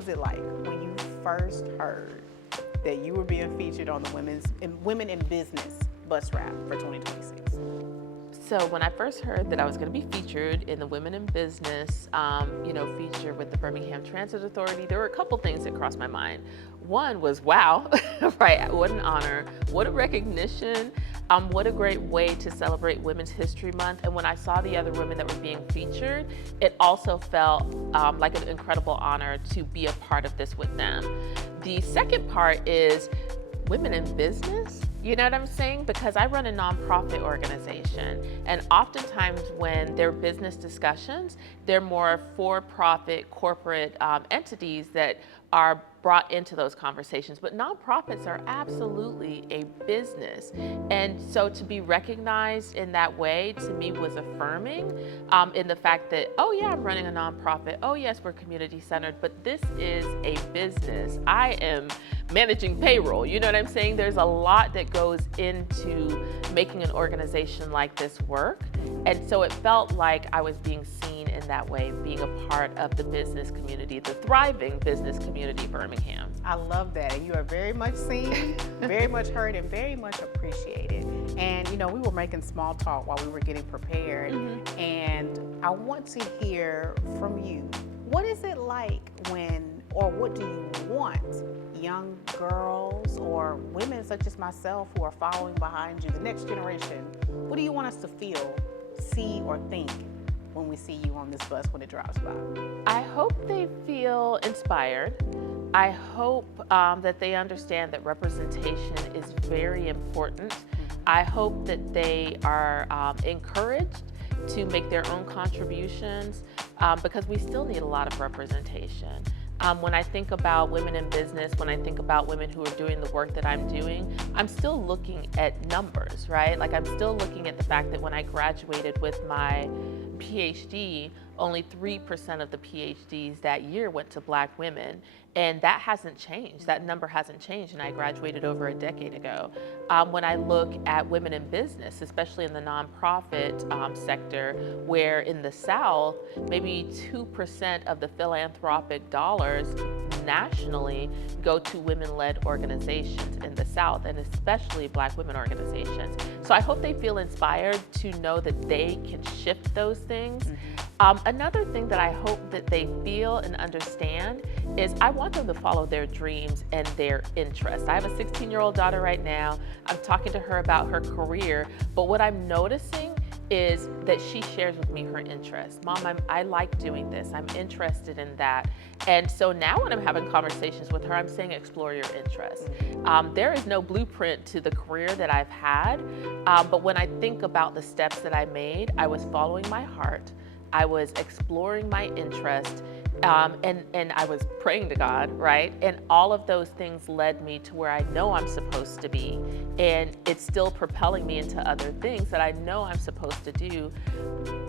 was it like when you first heard that you were being featured on the Women in Business bus wrap for 2026? So when I first heard that I was going to be featured in the Women in Business, feature with the Birmingham Transit Authority, there were a couple things that crossed my mind. One was, wow, right? What an honor, what a recognition, what a great way to celebrate Women's History Month. And when I saw the other women that were being featured, it also felt like an incredible honor to be a part of this with them. The second part is women in business. You know what I'm saying? Because I run a nonprofit organization, and oftentimes when there are business discussions, they're more for-profit corporate entities that are brought into those conversations. But nonprofits are absolutely a business. And so to be recognized in that way, to me, was affirming in the fact that, oh yeah, I'm running a nonprofit. Oh yes, we're community-centered, but this is a business. I am managing payroll. You know what I'm saying? There's a lot that goes into making an organization like this work. And so it felt like I was being seen in that way, being a part of the business community, the thriving business community of Birmingham. I love that. And you are very much seen, very much heard, and very much appreciated. And we were making small talk while we were getting prepared. Mm-hmm. And I want to hear from you. What is it like what do you want young girls or women such as myself who are following behind you, the next generation, what do you want us to feel, see, or think when we see you on this bus when it drives by? I hope they feel inspired. I hope that they understand that representation is very important. I hope that they are encouraged to make their own contributions because we still need a lot of representation. When I think about women in business, when I think about women who are doing the work that I'm doing, I'm still looking at numbers, right? Like I'm still looking at the fact that when I graduated with my PhD, only 3% of the PhDs that year went to Black women. And that hasn't changed. That number hasn't changed, and I graduated over a decade ago. When I look at women in business, especially in the nonprofit sector, where in the South, maybe 2% of the philanthropic dollars nationally go to women-led organizations in the South, and especially Black women organizations. So I hope they feel inspired to know that they can shift those things. Another thing that I hope that they feel and understand is I want them to follow their dreams and their interests. I have a 16-year-old daughter right now. I'm talking to her about her career, but what I'm noticing is that she shares with me her interests. Mom, I like doing this. I'm interested in that. And so now when I'm having conversations with her, I'm saying explore your interests. There is no blueprint to the career that I've had, but when I think about the steps that I made, I was following my heart. I was exploring my interest, and I was praying to God, right? And all of those things led me to where I know I'm supposed to be. And it's still propelling me into other things that I know I'm supposed to do.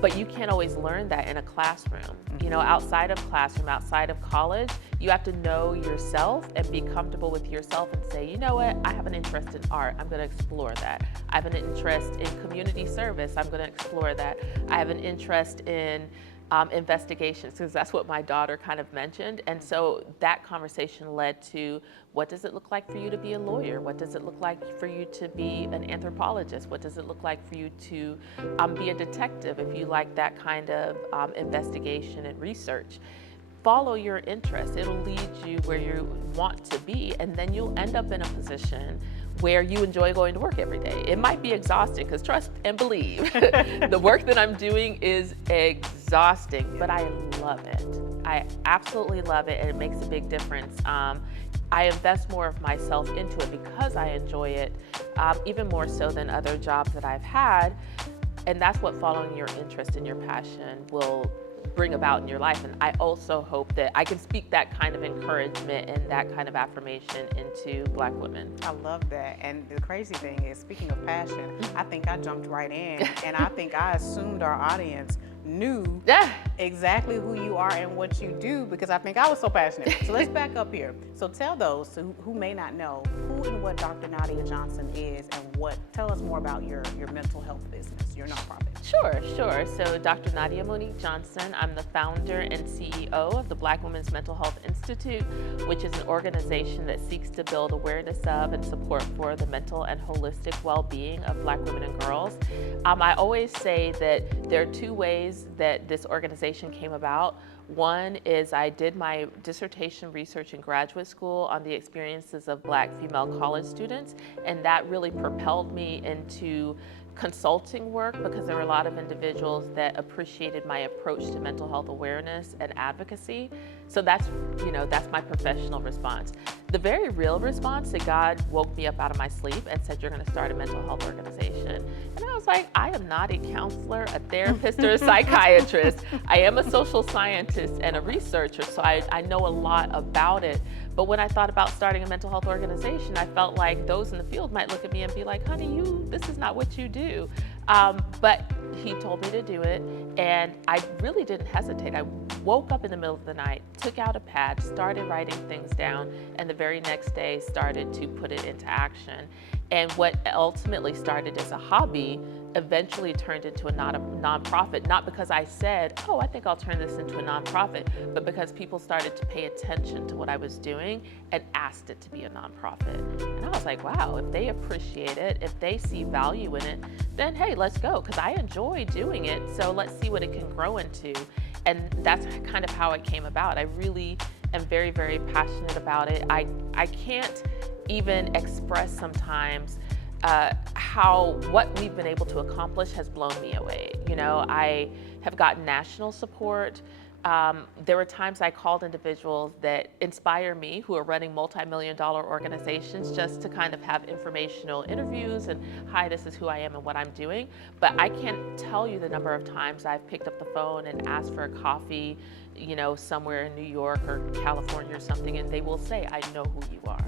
But you can't always learn that in a classroom. Outside of classroom, outside of college, you have to know yourself and be comfortable with yourself and say, you know what, I have an interest in art. I'm going to explore that. I have an interest in community service. I'm going to explore that. I have an interest in investigations, because that's what my daughter kind of mentioned. And so that conversation led to, what does it look like for you to be a lawyer? What does it look like for you to be an anthropologist? What does it look like for you to be a detective if you like that kind of investigation and research? Follow your interests. It'll lead you where you want to be, and then you'll end up in a position where you enjoy going to work every day. It might be exhausting, because trust and believe, the work that I'm doing is exhausting, but I love it. I absolutely love it, and it makes a big difference. I invest more of myself into it because I enjoy it, even more so than other jobs that I've had. And that's what following your interest and your passion will bring about in your life. And I also hope that I can speak that kind of encouragement and that kind of affirmation into Black women. I love that. And the crazy thing is, speaking of passion, I think I jumped right in, and I think I assumed our audience knew exactly who you are and what you do, because I think I was so passionate. So let's back up here. So tell those who may not know who and what Dr. Nadia Johnson is and tell us more about your mental health business, your nonprofit. Sure. So Dr. Nadia Monique Johnson, I'm the founder and CEO of the Black Women's Mental Health Institute, which is an organization that seeks to build awareness of and support for the mental and holistic well-being of Black women and girls. I always say that there are two ways that this organization came about. One is I did my dissertation research in graduate school on the experiences of Black female college students, and that really propelled me into consulting work because there were a lot of individuals that appreciated my approach to mental health awareness and advocacy. So that's my professional response. The very real response that God woke me up out of my sleep and said, you're going to start a mental health organization. And I was like, I am not a counselor, a therapist, or a psychiatrist. I am a social scientist and a researcher, so I know a lot about it. But when I thought about starting a mental health organization, I felt like those in the field might look at me and be like, honey, this is not what you do. But he told me to do it, and I really didn't hesitate. I woke up in the middle of the night, took out a pad, started writing things down, and the very next day started to put it into action. And what ultimately started as a hobby eventually turned into a nonprofit, not because I said, I think I'll turn this into a nonprofit, but because people started to pay attention to what I was doing and asked it to be a nonprofit. And I was like, wow, if they appreciate it, if they see value in it, then hey, let's go, because I enjoy doing it, so let's see what it can grow into. And that's kind of how it came about. I really am very, very passionate about it. I can't even express sometimes what we've been able to accomplish has blown me away. I have gotten national support. There were times I called individuals that inspire me who are running multi-million-dollar organizations just to kind of have informational interviews and, hi, this is who I am and what I'm doing. But I can't tell you the number of times I've picked up the phone and asked for a coffee, somewhere in New York or California or something, and they will say, I know who you are.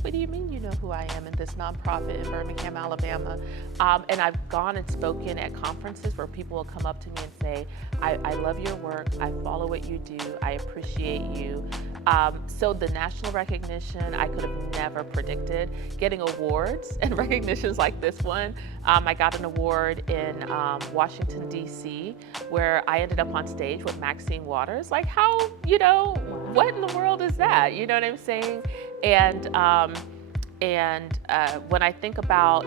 What do you mean you know who I am in this nonprofit in Birmingham, Alabama? And I've gone and spoken at conferences where people will come up to me and say, I love your work, I follow what you do, I appreciate you. So the national recognition I could have never predicted. Getting awards and recognitions like this one. I got an award in Washington, D.C., where I ended up on stage with Maxine Waters. Like how, what in the world is that? You know what I'm saying? And when I think about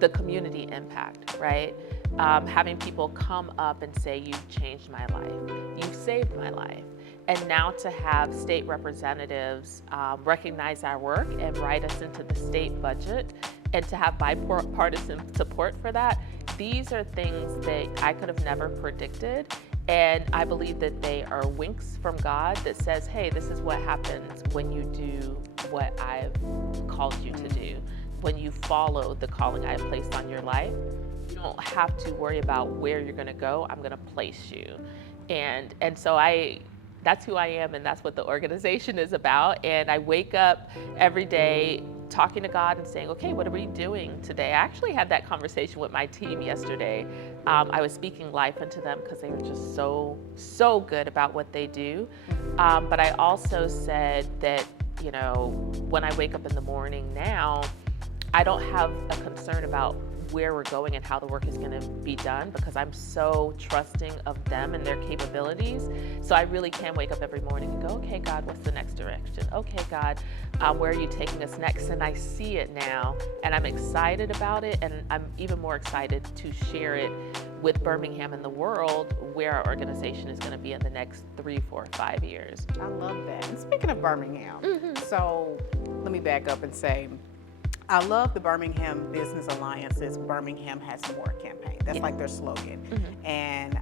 the community impact, right? Having people come up and say, you've changed my life, you've saved my life. And now to have state representatives recognize our work and write us into the state budget, and to have bipartisan support for that, these are things that I could have never predicted. And I believe that they are winks from God that says, hey, this is what happens when you do what I've called you to do. When you follow the calling I have placed on your life, you don't have to worry about where you're gonna go. I'm gonna place you. And so that's who I am, and that's what the organization is about. And I wake up every day talking to God and saying, okay, what are we doing today? I actually had that conversation with my team yesterday. I was speaking life into them because they were just so good about what they do. But I also said that, when I wake up in the morning now, I don't have a concern about where we're going and how the work is going to be done, because I'm so trusting of them and their capabilities. So I really can wake up every morning and go, okay, God, what's the next direction? Okay, God, where are you taking us next? And I see it now, and I'm excited about it, and I'm even more excited to share it with Birmingham and the world, where our organization is going to be in the next 3, 4, 5 years. I love that. And speaking of Birmingham, so let me back up and say, I love the Birmingham Business Alliance's Birmingham Has More campaign. That's like their slogan. And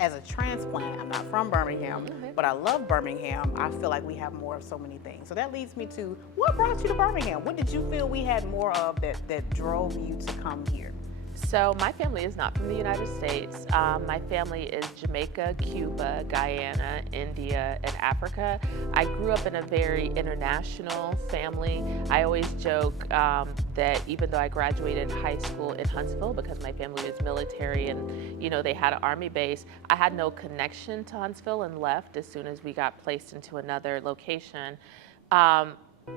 as a transplant, I'm not from Birmingham, but I love Birmingham. I feel like we have more of so many things. So that leads me to, what brought you to Birmingham? What did you feel we had more of that drove you to come here? So my family is not from the United States. My family is Jamaica, Cuba, Guyana, India, and Africa. I grew up in a very international family. I always joke that even though I graduated high school in Huntsville because my family was military and they had an army base, I had no connection to Huntsville and left as soon as we got placed into another location.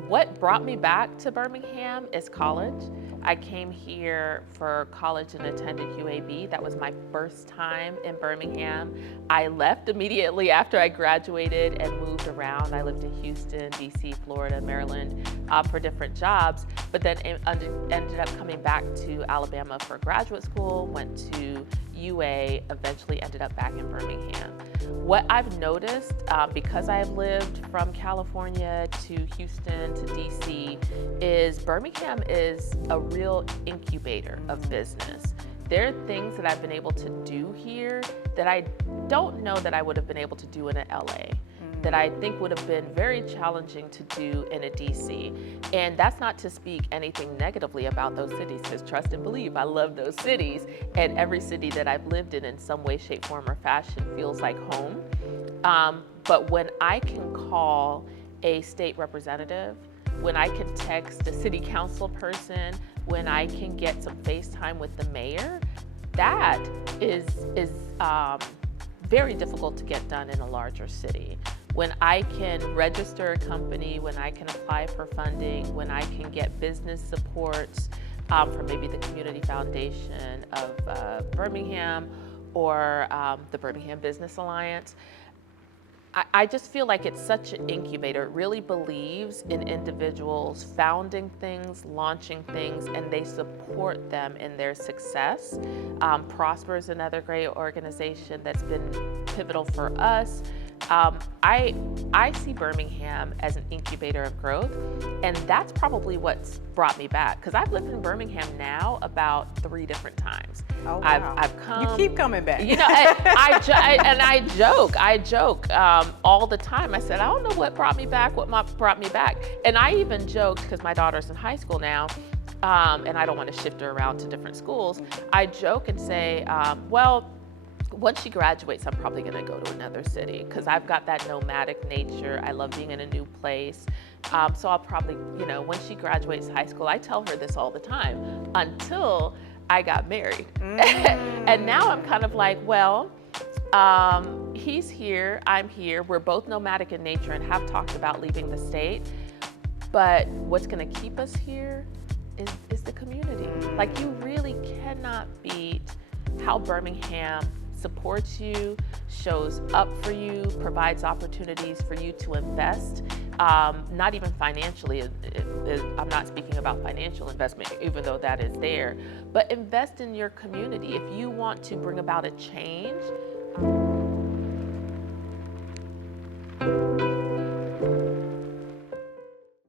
What brought me back to Birmingham is college. I came here for college and attended UAB. That was my first time in Birmingham. I left immediately after I graduated and moved around. I lived in Houston, DC, Florida, Maryland for different jobs, but then ended up coming back to Alabama for graduate school, went to UA, eventually ended up back in Birmingham. What I've noticed, because I've lived from California to Houston to DC, is Birmingham is a real incubator of business. There are things that I've been able to do here that I don't know that I would have been able to do in a LA, that I think would have been very challenging to do in a DC. And that's not to speak anything negatively about those cities, because trust and believe, I love those cities. And every city that I've lived in some way, shape, form, or fashion feels like home. But when I can call a state representative, when I can text a city council person, when I can get some FaceTime with the mayor, that is very difficult to get done in a larger city. When I can register a company, when I can apply for funding, when I can get business supports from maybe the Community Foundation of Birmingham or the Birmingham Business Alliance, I just feel like it's such an incubator. It really believes in individuals founding things, launching things, and they support them in their success. Prosper is another great organization that's been pivotal for us. I see Birmingham as an incubator of growth, and that's probably what's brought me back, because I've lived in Birmingham now about 3 different times. Oh, wow. I've come. You keep coming back. You know, I joke all the time. I said, I don't know what brought me back, brought me back. And I even joked, because my daughter's in high school now, and I don't want to shift her around to different schools. I joke and say, well, once she graduates, I'm probably going to go to another city, because I've got that nomadic nature. I love being in a new place. So I'll probably, when she graduates high school, I tell her this all the time, until I got married. And now I'm kind of like, well, he's here, I'm here. We're both nomadic in nature and have talked about leaving the state. But what's going to keep us here is the community. Like, you really cannot beat how Birmingham supports you, shows up for you, provides opportunities for you to invest, not even financially. I'm not speaking about financial investment, even though that is there, but invest in your community. If you want to bring about a change,